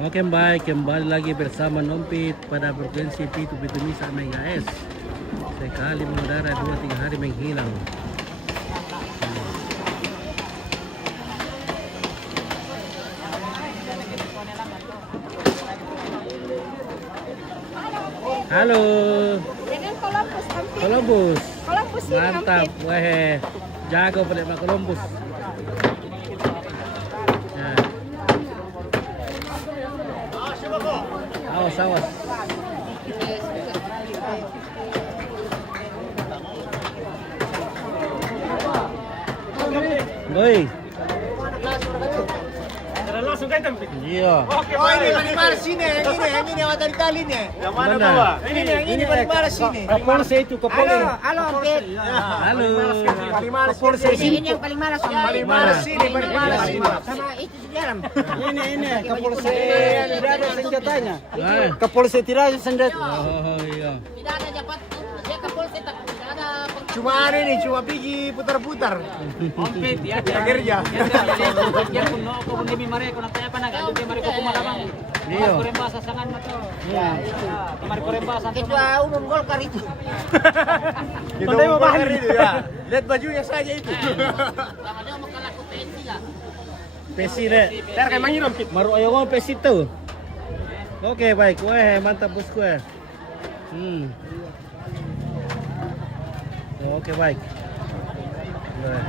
Oke baik, kembali lagi bersama Nompit pada frekuensi Pitu-Pitu Misa guys. Sekali mengudara 2-3 hari menghilang. Halo. Columbus. Mantap, weh. Jago pada Pak Columbus. Awas, awas. Boy. Langsung kayak tempat. Iya. Oh ini paling malas sini, ini awal dari kali ini. Yang mana bawa? Ini paling malas sini. Kapolres itu, Kapolres. Halo, Ampit. Halo. Paling malas ini yang paling malas. Paling malas sini, paling malas sini. Sama itu di dalam. Ini Kapolres tidak ada senjatanya. Eh. Kapolres tidak ada senjata. Oh iya. Tidak ada jabat, dia Kapolsek tidak ada Cuma ini, cuma pergi putar-putar. Ompit ya. Tidak kerja. Dia pun kau pun demi mereka nak tanya apa nak adu dia mereka kumalabang. Iya. Koremba sasangan mato. Ya itu. Kemarin koremba sangat. Ketua umum Golkar itu. Kita mau bahan itu ya. Lihat bajunya saja itu. sama dia mau kalah ke pensi lah. Pesi deh. Ter kayak mangi Ompit. Maru ayo ngomong pesi tuh. Oke baik, weh mantap bosku ya. Oke baik. Nah.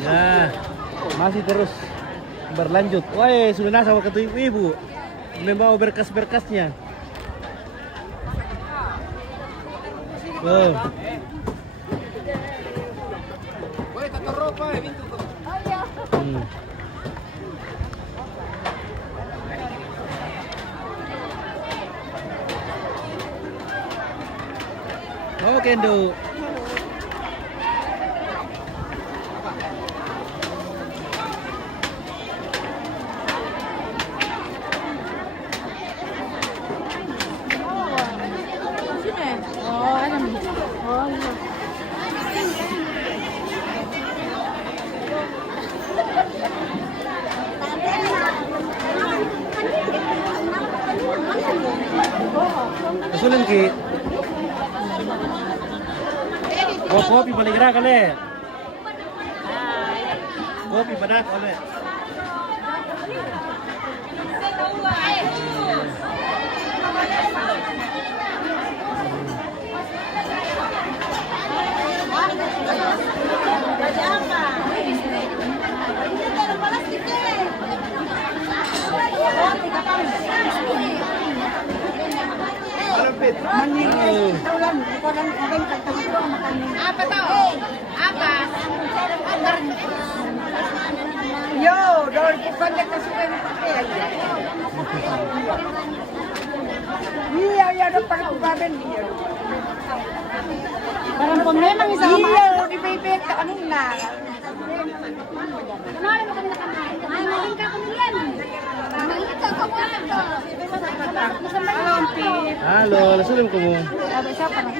Ya, masih terus berlanjut. Woi, sudah nasa sama ketua ibu membawa berkas-berkasnya. Oh. Hmm. Oke, Ndo. Susulin ki. Oh, kopi boleh gerak kali. Kopi padat oleh. Apa tahu? Apa? Yo, dalam bukannya kesukaan pakai aja. Iya, ya depan kubaben dia. Barang pememang isa Iya, di bebek kanina. Kenapa mo kami nakamay? Ay, maging ka kumilian. Malita ka mo. Halo, Ampit. Halo, susulin ko mo. Sabi siya pa na.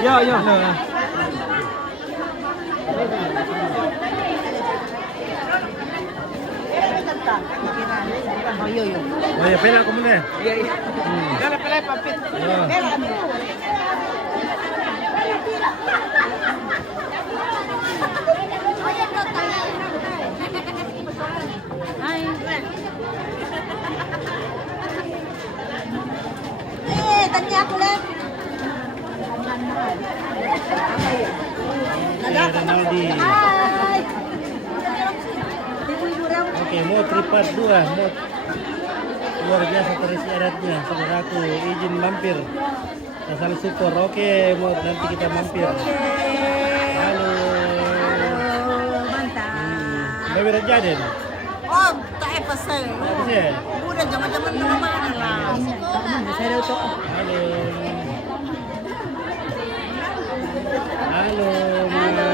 Ya, ya. Oh, yo. Oh ya, pena ko muna. Iya, iya. Dala pala Ompit. Oh. niya ako lang. Oke, Renaldi. Hai. Oke, mau tripod 2, mau luar biasa terus syaratnya. Saudaraku izin mampir. Asal syukur. Oke, mau nanti kita mampir. Halo. Mantap. Bawa Rajaden. Oh, tak apa sih. Apa sih? Udah zaman-zaman mana lah. Saya udah Halo. Halo. Halo.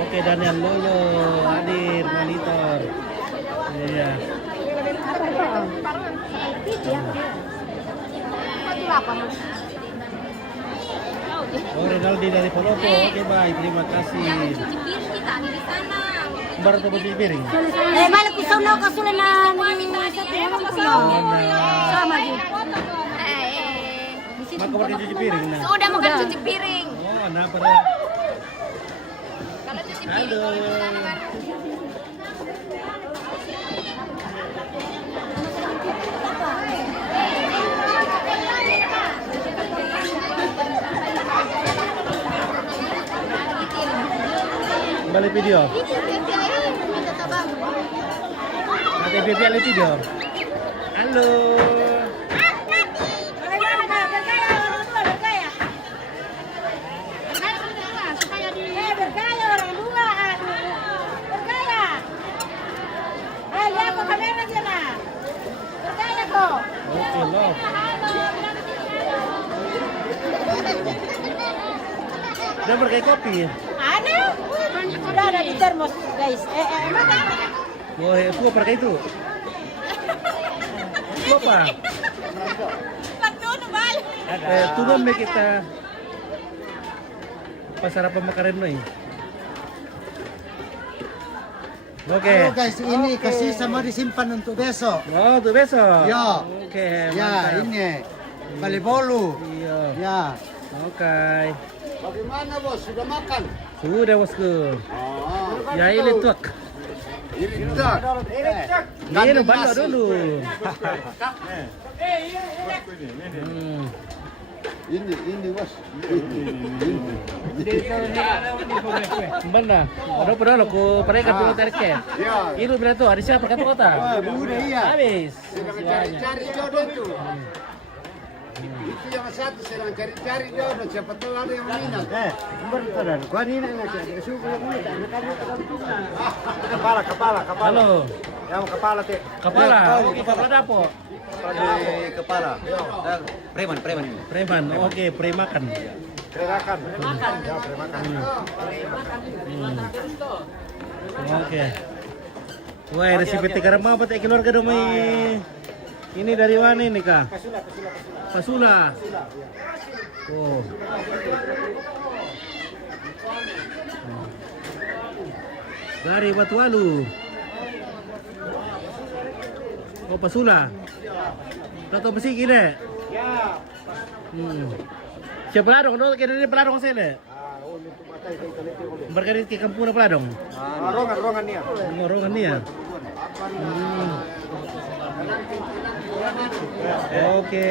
Oke, Daniel Lolo hadir monitor. Iya. Oh, Renaldi dari Polopo. Oke, baik. Terima kasih. Baru tuh cuci piring. balik ko sa unaw kasulanan ni sa tiyang ko sama din. Maka pakai cuci piring nah. Sudah makan cuci piring. Oh, kenapa dah? Kalau cuci Halo. Balik video. Ada balik video. Halo. Bergaya orang dua, bergaya. Lihat kok kamera dia nak. Bergaya kok. Oke, loh. Udah berkayak kopi. Ada? Sudah ada di termos guys. Mana? Wah, itu apa itu? Itu apa? Pagtuno bal. Turun deh kita. Pasar apa makanan nih? Oke. Halo guys, ini kasih sama disimpan untuk besok. Oh, tuh besok. Ya. Oke, Ya, mantap. ini Balibolu. Iya. Ya. Oke. Bagaimana bos? Sudah makan? Sudah bosku. Oh. Ya ini tuak. Ini tak. Ini banyak dulu. Ini bos. Mana? Ada padahal aku mereka dulu terkait. Ya. Itu berarti ada siapa kata kota? Wah, udah iya. Habis. Cari jodoh itu. Itu yang satu sedang cari-cari jodoh. Siapa tahu ada yang minat. Benar. Gua ini aja. Suka Kepala. Halo. Yang kepala teh. Kepala. Oke, kepala dapo. Di kepala. Preman. Preman. Oke, premakan. Premakan. Ya, premakan. Oke. Wah, resipi tiga apa teh keluarga dong ini dari mana ini kak? Pasula. Oh. Dari Batualu. Oh, Pasula. Tato besi gini. Ya. Siapa peladong? Doon kaya rin peladong sila. Berkali ke kampung peladong. Rongan niya. Ngorongan niya. Oke.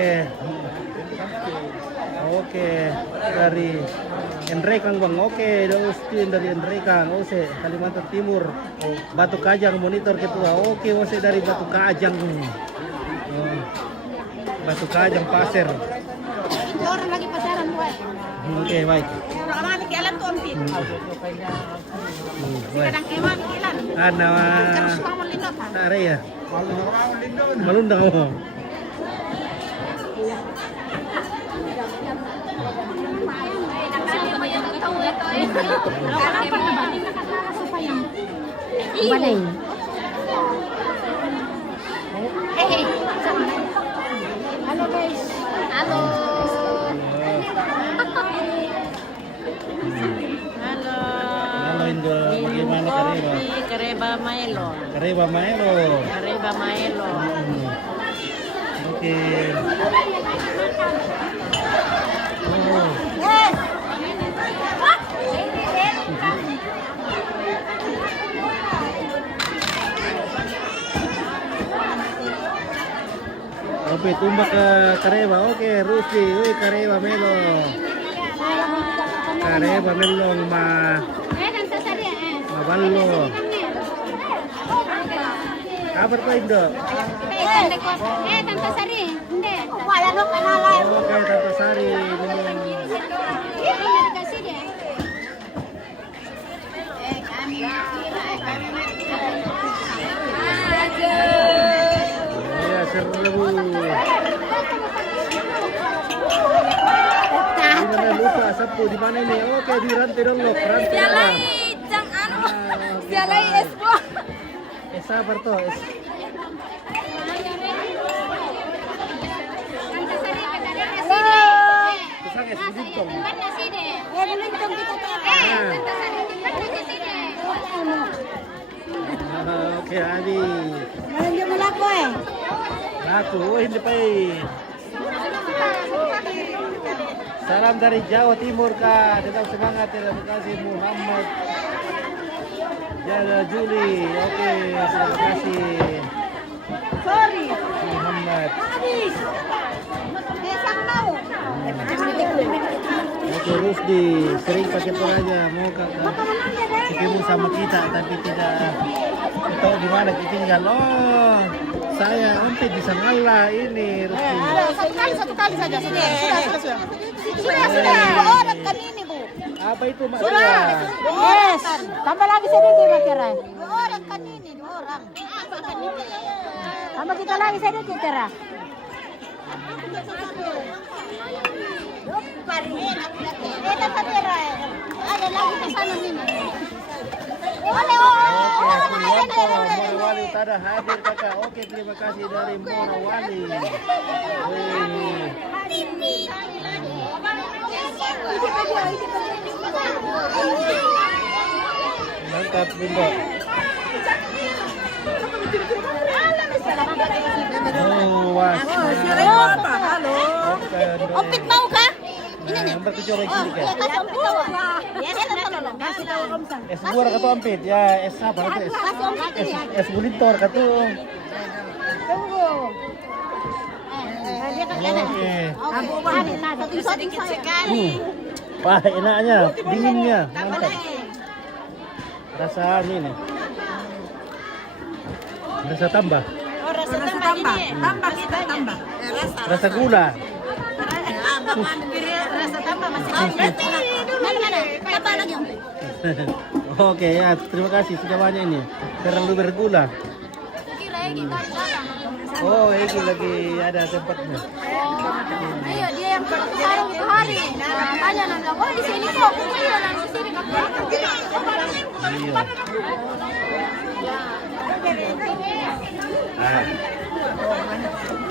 Dari Enrekang bang. Oke, Daustin dari Enrekang. Ose Kalimantan Timur. Batu Kajang monitor ketua. Oke, Ose dari Batu Kajang. Batu Kajang Pasir. Orang lagi pacaran gue. Oke, baik. Orang mana jalan tuh ampin. Baik. Kadang kewan kilan. Ana Terus mau lindot. Tare ya. Malundang mo. Balay. Halo guys. Halo. Halo. Halo Indo, bagaimana Kareba? Kareba Maelo. Kareba Maelo. Kareba Maelo. Oke. Oh. Oke, tumbak ke Kareba. Oke, Rusdi. Wih, Kareba Melo. Kareba Melong Tante Sari. Maballo. Apa tuh Indo? Tante Sari. Hindi. Wala no kanalay. Oke, Tante Sari. Kasih deh. Iya, seru. Ini lupa Sabtu di mana ini? Oke, di Rantai Dolok. Rantai. Jang anu. Sialay espo. Sabar toh. Kusang es bintong. Oke, Adi. Hindi mo lako eh. Laku, hindi pa Salam dari Jawa Timur Kak. Tetap semangat, terima kasih Muhammad. Jaga Juli. Oke, terima kasih. Sorry. Muhammad. Oke, Rusdi sering pakai tolanya mau ketemu sama kita tapi tidak tahu di mana tinggal. Oh, saya hampir bisa ngalah ini Rusdi. Satu kali saja. Sudah. Dua orang kan ini, Bu. Apa itu Mak? Yes. Tambah lagi sedikit, Mbak Kira. Dua orang kan ini, dua orang. Tambah kita lagi sedikit, Kira. Ada lagi ke sana ini. Oleh Wali Utara hadir Kakak. Oke, terima kasih dari Morawali. Mantap Bunda. Oh, was. Halo. Opit mau kah? Ini nih. Nomor 7 lagi sedikit. Kasih ompit tahu. Yes, tolong. Kasih tahu Romsan. Es buah katu ampit. Ya, es apa itu? Es bulintor katu. Tunggu. Dia kan ada. Oke. Sedikit sekali. Wah, enaknya, dinginnya, mantap. Rasa ini. Rasa tambah. Oh, rasa tambah. Tambah kita tambah. Rasa gula. Rasa tambah masih ada. Mana? Tambah lagi Om. Oke ya, terima kasih sudah banyak ini. Terlalu bergula. Oh, ini lagi ada tempatnya. Iya, dia yang sarung itu hari. Tanya nanda, oh di sini kok? Iya, di sini kok. Iya. Ah.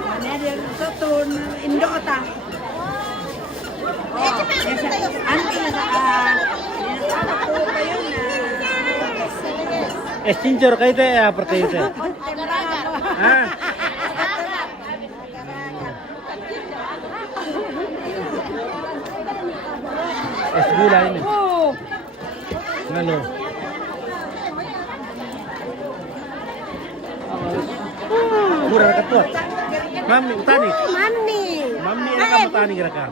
Mana dia satu Indo kota. Anti Es cincor kayak itu ya, seperti itu. Ah. Es gula ini. Halo. Murah ketua. Mami tani. Mami ini kamu tani kira-kira.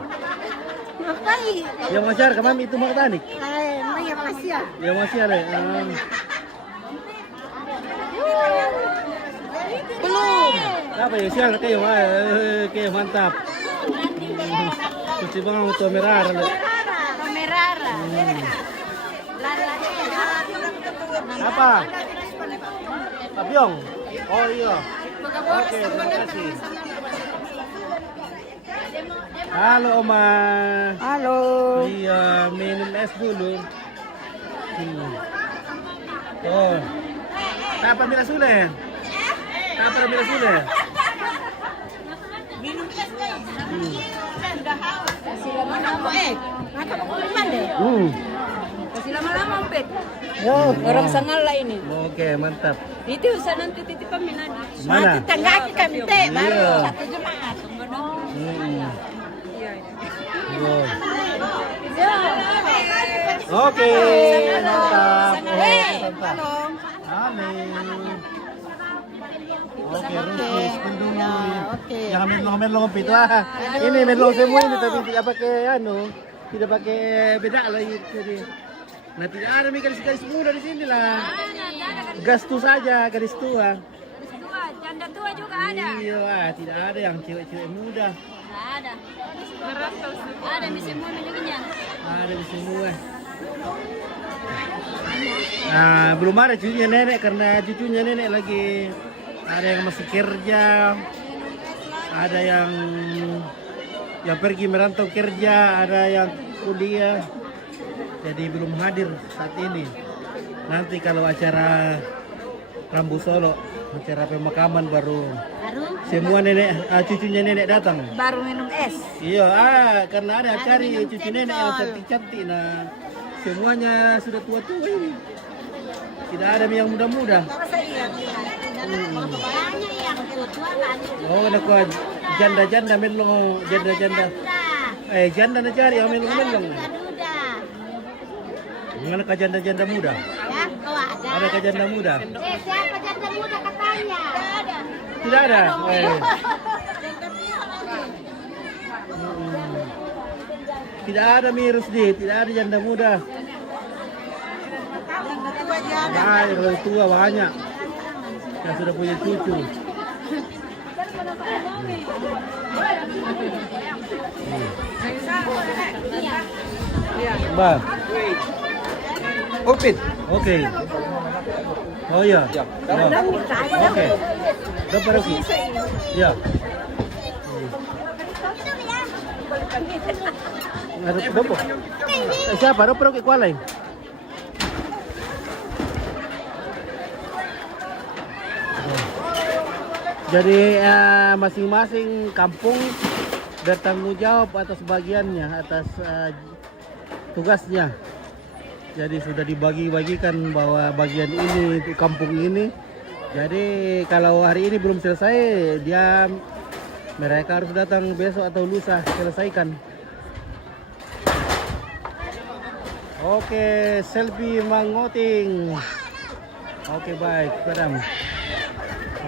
Makai. Yang masih ada mami itu mau tani. Maya masih ya. Yang masih ada. Belum. Apa ya sial kayak mantap. Kuci banget untuk merah. Merara. Apa? Abiong. Oh iya. Oke, terima kasih. Halo Oma. Halo. Iya, minum es dulu. Oh. Kapan bila sule? Kapan bila sule? Minum es guys. Sudah haus. Kasih lama-lama Maka pengumuman deh. Kasih lama-lama Ompet. Orang Sangala ini. Oke, mantap. Itu usah nanti titipan minadi. Mana? Tetangga kita minta baru Iya. satu jemaat. Oh. Oke, mantap. Mantap. Halo. Oke, Rusdi, spin dulu. jangan melong pit. Wah, ini melong semua ini tapi tidak pakai tidak pakai bedak lagi jadi. Nah tidak ada garis muda di sini lah. Gas tu saja garis tua. Janda tua juga ada. Iya, tidak ada yang cewek-cewek muda. Ada. Ada semua menjadinya. Ada di semua. Nah, belum ada cucunya nenek karena cucunya nenek lagi ada yang masih kerja, ada yang pergi merantau kerja, ada yang kuliah. Jadi belum hadir saat ini. Nanti kalau acara Rambu Solo, acara pemakaman baru semua nenek, cucunya nenek datang. Baru minum es. Iya, karena ada cari cucu nenek yang cantik-cantik. Nah, semuanya sudah tua-tua ini. Tidak ada yang muda-muda. Oh, nak janda-janda melong, janda-janda. Janda nak cari yang melong-melong. Mana kah janda-janda muda? Ya, kau ada. Ada kah janda muda? Siapa janda muda katanya? Tidak ada. Tidak ada Mirusdi, tidak ada janda muda. Nah, yang tua banyak yang sudah punya cucu. Bang, Upit. oke. Oh iya. Oke. Dapat lagi. Ya. Ada berapa? Siapa? Dapat lagi kualai. Jadi masing-masing kampung bertanggung jawab atas bagiannya, atas tugasnya. Jadi sudah dibagi-bagikan bahwa bagian ini untuk kampung ini. Jadi kalau hari ini belum selesai, mereka harus datang besok atau lusa selesaikan. Oke, selfie mangoting. Oke, baik, padam.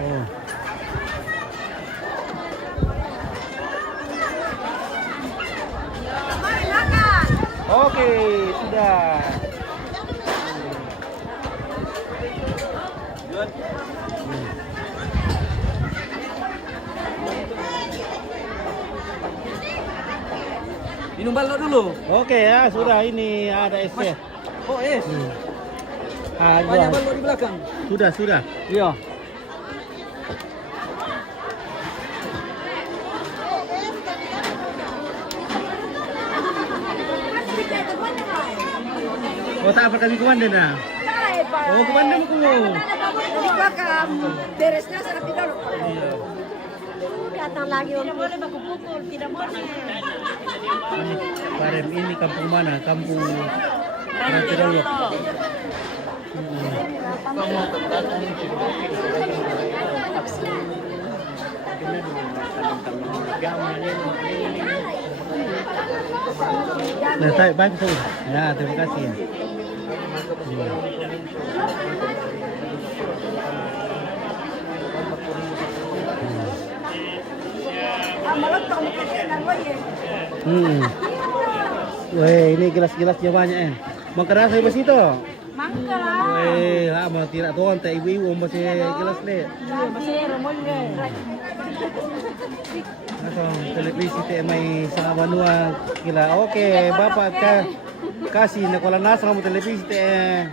Oh. Oke, sudah. Minum balok dulu. Oke ya, sudah ini ada esnya. Oh, es. Banyak Banyak balok di belakang. Sudah. Iya. Oh, tak apa kami komandan nah. Oh, komandan aku. Jadi kakak beresnya sangat tidak. Iya. Datang lagi. Tidak boleh baku pukul, tidak boleh. Barem ini kampung mana? Kampung Rantai Daulok. Nah, baik tuh. Ya, terima kasih. Weh, ini gelas-gelasnya banyak Makan rasa ibu situ. Mangga lah. Weh, mau tidak tuan teh ibu masih gelas le. Masih rumahnya. Atau televisi teh mai sa banua gila. Oke, bapak kasih nakola nasa kamu televisi teh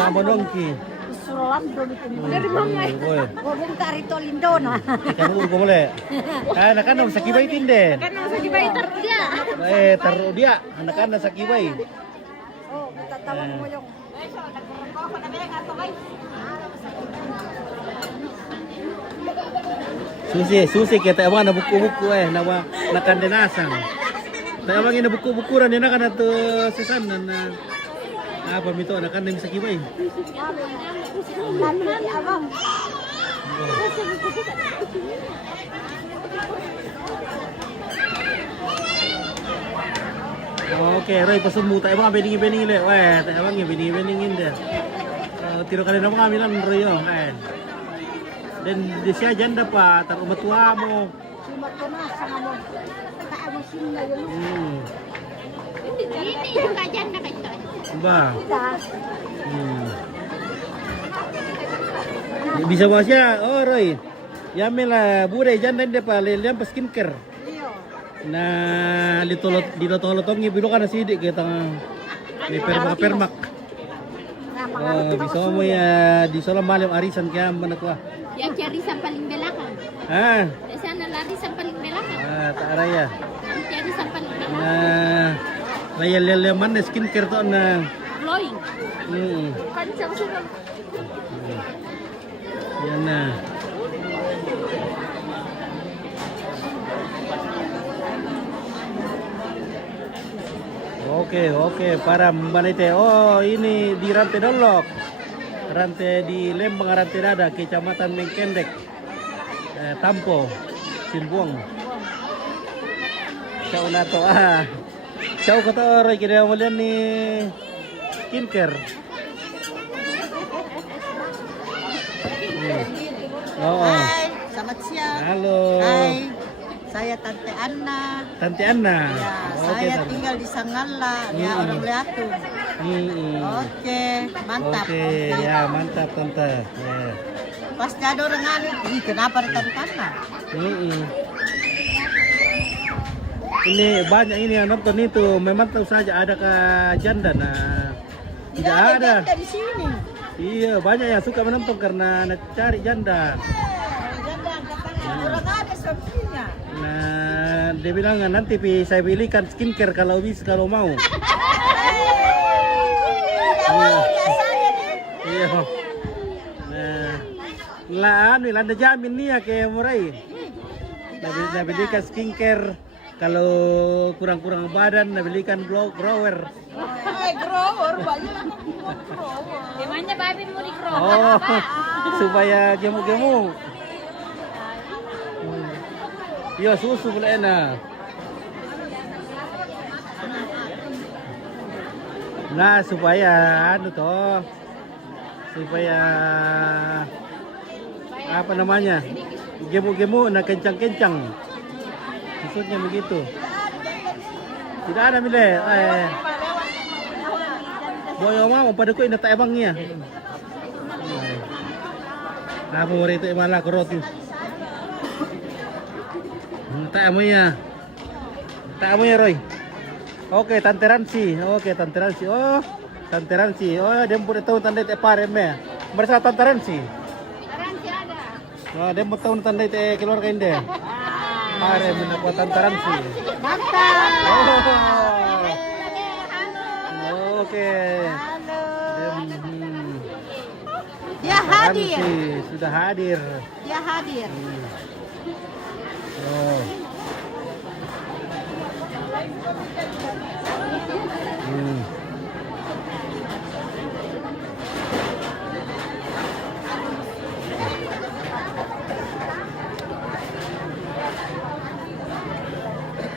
sa banongki. Dari mana? Gobong karito lindona. Kamu boleh. Anak-anak sakibai tinde. Kan sakit bayi dia. Taruh dia. Anak-anak sakibai. Oh, tatawa mo yung. Susi kita abang na buku-buku nama nakandenasang. Tayo abang ina buku-bukuran na kana to sesan na apa mito anak-anak bisa kibay. Abang. Oke, Roy pasummu tayo mga bening-bening le. Weh, tayo abang bening-beningin deh. Tiro kali nama kami lang Roy. Dan di siya janda pa tar umatua mo Cuma kena sama mo. Tak mesin na yun. Ini juga janda kayak itu. Ba. Tak. Bisa masya, oh Roy. Yamela bude janda dia pa leliam pa skincare. Iyo. Na dilotong-lotongi bilo kana sidik kita ni permak. Bisa mo ya di solam malam arisan kaya mana kuah. Yang cari paling belakang. Ah, Di sana larisan paling belakang. tak raya. Yang cari paling belakang. Nah, raya mana skincare to na. Glowing. Kan sama sih. Yan na. Oke, para Mbanite. Oh, ini di Rantai Dolok. Rantai di Lembang Rantai Dada, Kecamatan Mengkendek. Tampo, Silbuang. Ciao nato. Ciao kata orang kira mau lihat nih skincare. Oh. Hai, selamat siang. Halo. Hai, saya Tante Anna. Tante Anna. Ya, Oke, saya Tante. tinggal di Sangala, ya orang Leatu. Oke, mantap. Oke, ya mantap Tante. Ya. Pasti ada orang aneh. Ih, kenapa ada Tante Anna? Ini banyak ini yang nonton itu. Memang tahu saja ada ke janda. Nah, tidak ada. janda di sini. Iya, banyak yang suka menonton karena cari janda. Janda orang ada sepertinya. Nah, dia bilang nanti saya belikan skincare kalau bisa, kalau mau. Iya. Nah, lah anda jamin nih ya kayak murai. Nah, belikan skincare. Kalau kurang-kurang badan, nah belikan grower. Grower banyak. Gimana babi mau di Oh, supaya gemuk-gemuk. Iya, susu boleh enak. Nah, supaya anu toh, supaya apa namanya, gemuk-gemuk, nah kencang-kencang. Maksudnya begitu. Tidak ada mile. Boyo mau pada ko ina ta ebangnya. Nah, mau itu malah kerot. Tak mo ya. Tak mo ya Roy. Oke, Tante Ransi. Oh, Tante Ransi. Oh, dia mau tahu tanda te pare me. Bersama Tante Ransi. Ranci ada. Oh, dia mau tahu tanda te keluarga inde. Pare mendapat Tante Ransi. Mantap. Oke. Dia hadir. Ransi sudah hadir. Dia hadir. Oh.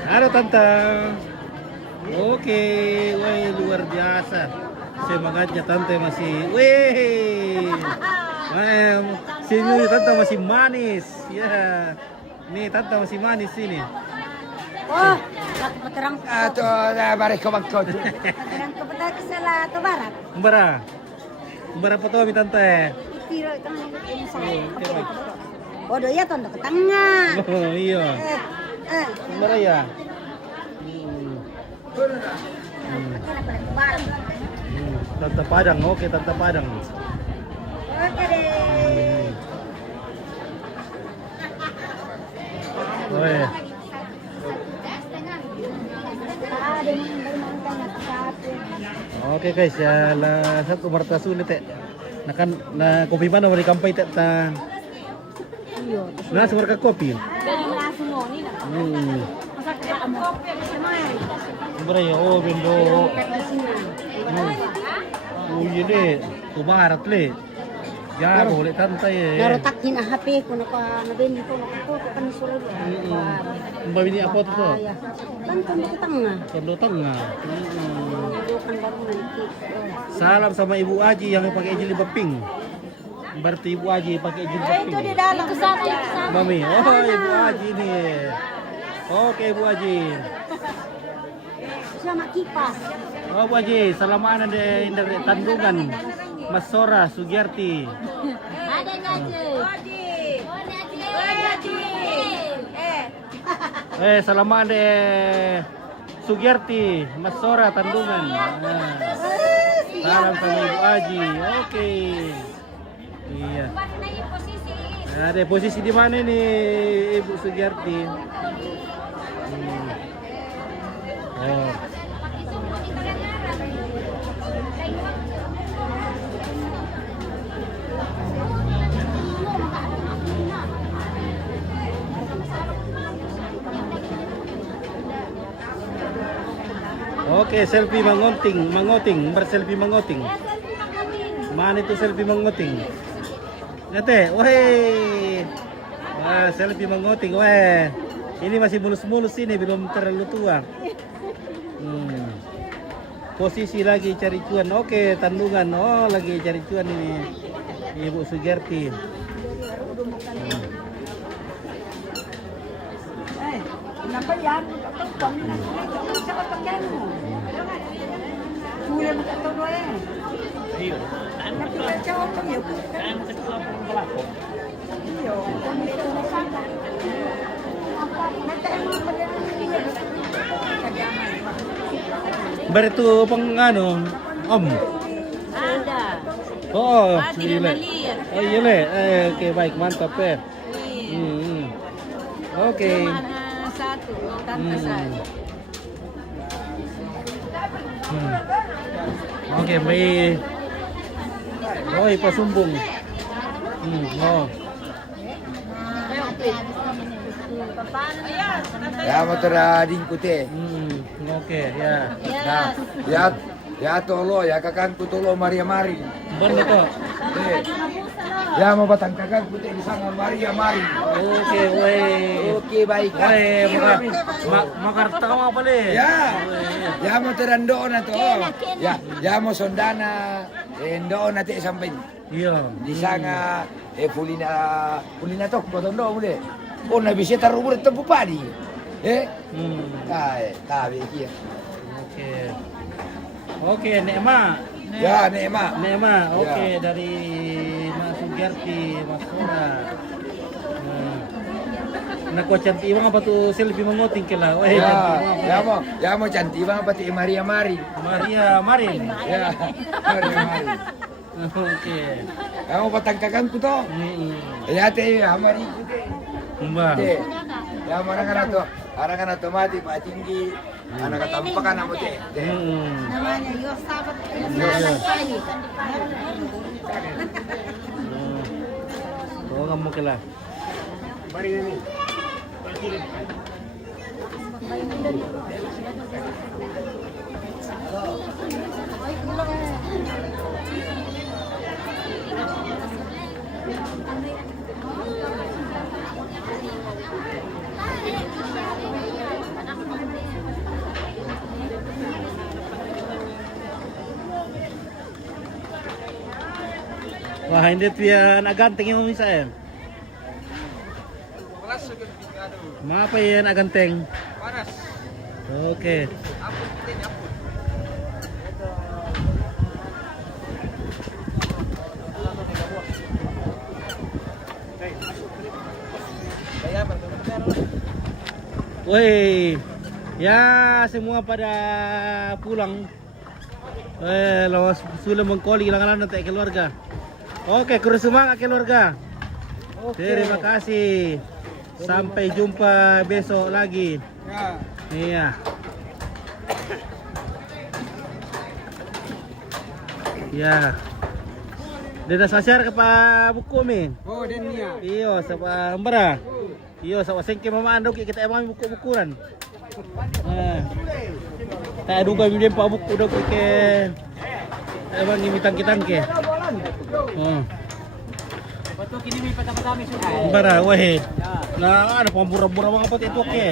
Halo Tante. Oke, wah luar biasa. Semangatnya Tante masih, sini Tante masih manis. Ya, nih Tante masih manis sini. Oh, terang balik ke bangkot. terang ke peta kesela ke barat. Umbara foto mi Tante. Tiro itu ini saya. Oh, ya tondo ke tengah. Oh iya. Umbara ya. Tante Padang, oke Tante Padang. Oke deh. Oh iya. Oke guys, ya lah satu marta sulit teh. Nah kan, nah kopi mana mau dikampai teh ta? Nah semerka kopi. Berapa ya? Oh bendo. Oh iya deh, tu barat le. Ya boleh Tante ya. Narotakin na HP ko na nabili ko na ko kan sulit. Mbak ini apa tuh? Kan tondo ke tengah. Tondo tengah. Bukan baru nanti. Salam sama Ibu Aji yang pakai jilbab pink. Berarti Ibu Aji pakai izin shopping. Itu di dalam. Itu sana, itu sana. Mami, oh Ibu Aji nih. Oke Ibu Aji. Sama kipas. Oh Bu Haji, salaman dari Tandungan, Mas Sora, Sugiyarti. Ada Naji. Oh, Naji. Salaman dari Sugiyarti, Mas Sora, Tandungan. Nah, salam sama Ibu Haji. Oke. Iya. Ada posisi di mana nih Ibu Sugiyarti? Oh. Oke, selfie mangoting, berselfie mangoting. Mana itu selfie mangoting? Lihat weh. Wah, selfie mangoting, weh. Ini masih mulus-mulus ini, belum terlalu tua. Posisi lagi cari cuan. Oke, Tandungan. Oh, lagi cari cuan ini. Ibu Sugiyarti. Kenapa yan? Siapa pakai mo? Kuya mo ito do eh. Iyo. Siapa pakai mo? Kan sekolah pelaku. Iyo. Berarti pang ano, Om. Ada. Oh, tidak gila. melihat. Oh iya le, oke baik mantap ya. Oke. Mana satu? Tanpa saya. Oke baik. Oh ipa sumbung. Oh. Ya motor ading kuti. Oke ya. Nah, ya tolo ya kakangku tolo Maria Mari. Benar toh. Ya mau batang kakangku di sana Maria Mari. Oke, weh. Oke baik. Makar tahu apa deh? Ya mau terando na to. Ya mau sondana endo nanti sampai Iya. di sana pulina to potong do boleh. Oh na bisa taruh boleh tempu padi. Tahu kia. Oke. Oke, Nekma. Ya Nekma. Oke dari Mas Sugiyarti, Mas Sora. Nah, kok cantik bang apa tuh selfie mengoting ke lah. Ya mau cantik bang apa tuh Maria Mari. Maria Marin. Ya Maria Mari. Oke. Kamu batang kakangku toh. Ya teh Mari putih. Mbak. Ya orang to mati Pak tinggi. Anak katampakan nama teh. Namanya Yosafat. Oh, kamu ke lah. Wah, hindi tuya naganteng yung misa eh. Mapa yan aganteng? Panas. Oke. Woi, ya semua pada pulang. Lawas sudah mengkoli hilangan nanti keluarga. Oke, kurus semangat keluarga. Terima kasih. Sampai jumpa besok lagi. Iya. Ya. Dena sasar ke pa buku mi. Oh den niya. Iyo sa pa ambara. Iyo sa wasengke mama ando kita emang buku-bukuran. Tak duga mi pa buku do ke. Emang imitang kitangke. Betul kini may patama-tami sudah. Ambara weh. Nah, ada pambura-bura mga pot itu oke.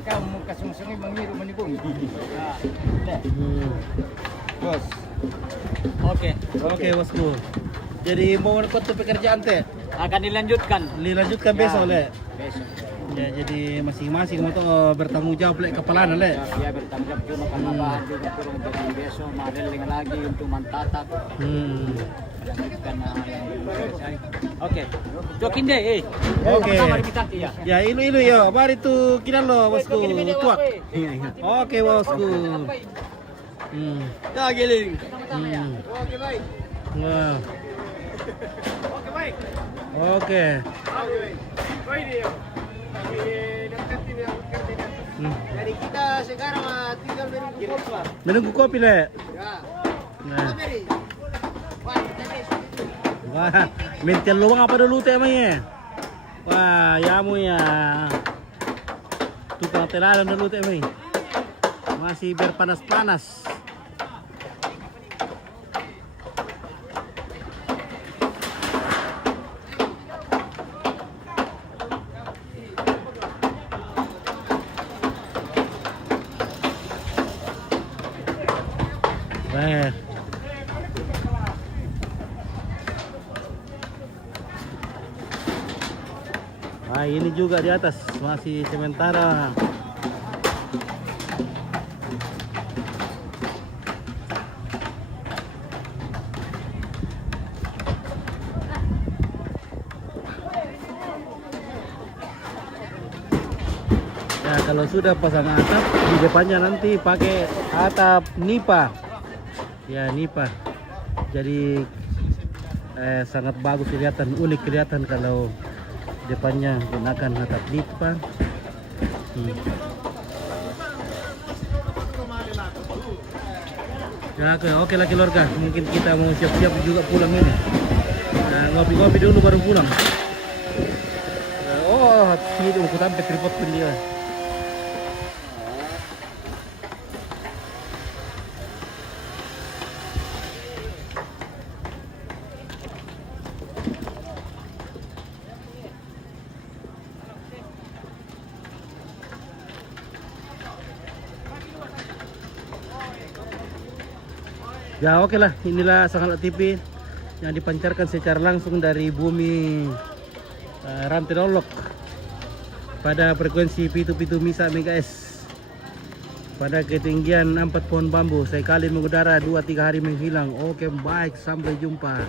Ikaw mo kasungsungin mangiru manibong. Bos. Oke, bosku. Jadi mau menekut pekerjaan teh? Akan dilanjutkan. Dilanjutkan besok le. Besok. Ya, jadi masing-masing mau tuh bertanggung jawab le kepala le. Ya bertanggung jawab juga karena bahan juga turun jadi besok modeling lagi untuk mentatap. Melanjutkan yang belum selesai. Oke. Jokin deh. Oke. Sama dimintanti ya. Ya ilu yo, mari tu kinan lo bosku. Kuat. Oke bosku. Dah giling. Oke baik. Wah. Oke baik. Oke. Jadi kita sekarang tinggal menunggu kopi, Pak. Menunggu kopi le. Ya. Nah. Mari. Wah, mintel luang apa dulu teh emangnya? Wah, ya mu ya. Tukang teladan dulu teh emang. Masih berpanas-panas. Wah. Nah, ini juga di atas masih sementara. Ya, kalau sudah pasang atap di depannya nanti pakai atap nipa. Ya, nipa. Jadi sangat bagus kelihatan, unik kelihatan kalau depannya gunakan atap nipa. Ya, oke lah keluarga, mungkin kita mau siap-siap juga pulang ini. Nah, ngopi-ngopi dulu baru pulang. Oh, ini aku sampai tripod pun dia. Ya oke lah, inilah Sangalat TV yang dipancarkan secara langsung dari bumi Rantai Dolok pada frekuensi Pitu-Pitu Misa MHz pada ketinggian 4 pohon bambu. Sekali mengudara 2-3 hari menghilang. Oke baik, sampai jumpa.